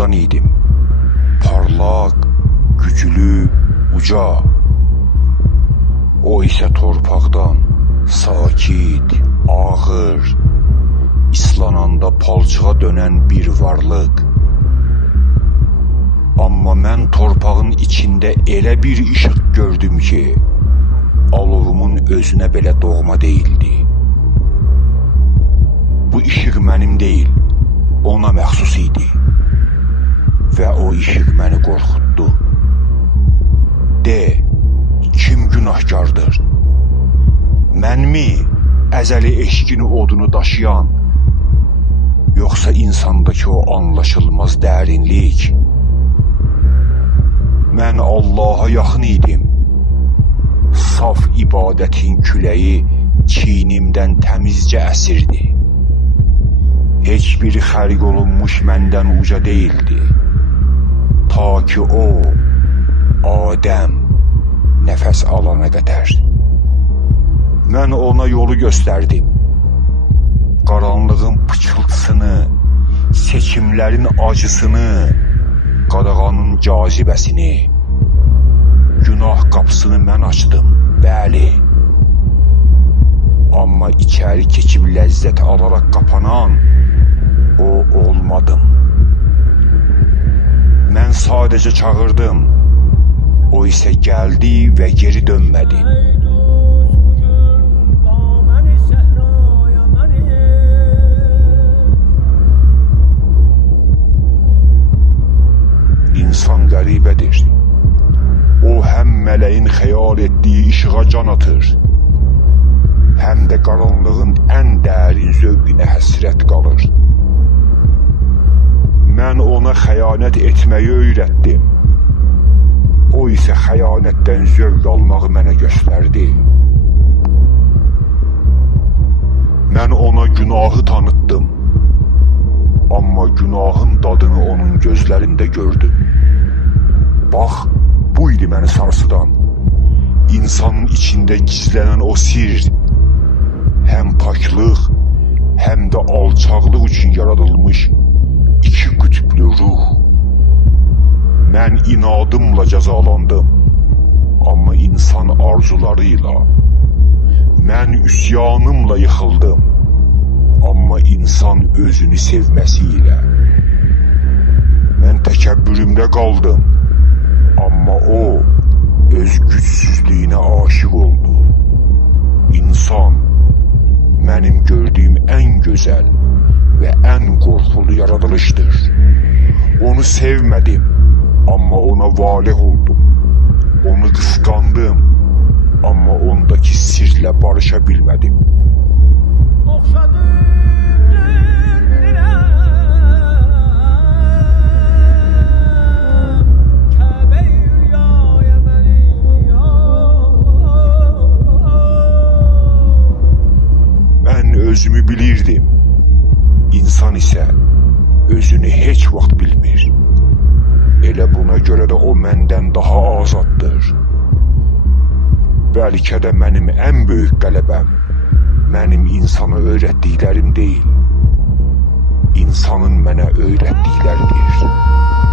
sudan idim. Parlaq, güclü, uca. O isə torpaqdan, sakit, ağır, islananda palçığa dönən bir varlıq. Amma mən torpağın içində elə bir işıq gördüm ki, alovumun özünə belə doğma deyildi. Bu işıq mənim deyil, ona məxsus idi. Və o işıq məni qorxutdu. De, kim günahkardır? Mənmi, əzəli eşqini odunu daşıyan, yoxsa insandakı o anlaşılmaz dərinlik? Mən Allaha yaxın idim. Saf ibadətin küləyi çiynimdən təmizcə əsirdi. Heç bir xərq olunmuş məndən uca deyildi. Ta ki o, Adəm, nəfəs alana qədər. Mən ona yolu göstərdim. Qaranlığın pıçıltısını, seçimlərin acısını, qadağanın cazibəsini, günah qapısını mən açdım, bəli. Amma içəri keçib ləzzət alaraq qapanan o olmadım. Mən sadəcə çağırdım, o isə gəldi və geri dönmədi. İnsan qəribədir. O həm mələyin xəyal etdiyi işığa can atır, həm də qaranlığın ən dərin zövqünə həsrət qalır. Mən ona xəyanət etməyi öyrətdim. O isə xəyanətdən zövq almağı mənə göstərdi. Mən ona günahı tanıtdım. Amma günahın dadını onun gözlərində gördüm. Bax, bu idi məni sarsıdan. İnsanın içində gizlənən o sir, həm paklıq, həm də alçaqlıq üçün yaradılmış iki qütblü ruh. Mən inadımla cəzalandım, amma insan arzularıyla. Mən üsyanımla yıxıldım, amma insan özünü sevməsiylə. Mən təkəbbürümdə qaldım, amma o öz gücsüzlüyünə aşiq oldu. İnsan mənim gördüyüm ən gözəl və ən qorxulu yaradılışdır. Onu sevmədim, amma ona valeh oldum. Onu qısqandım, amma ondaki sirlə barışa bilmədim. Mən özümü bilirdim. İnsan isə özünü heç vaxt bilmir. Elə buna görə də o məndən daha azaddır. Bəlkə də mənim ən böyük qələbəm mənim insana öyrətdiklərim deyil, insanın mənə öyrətdikləridir.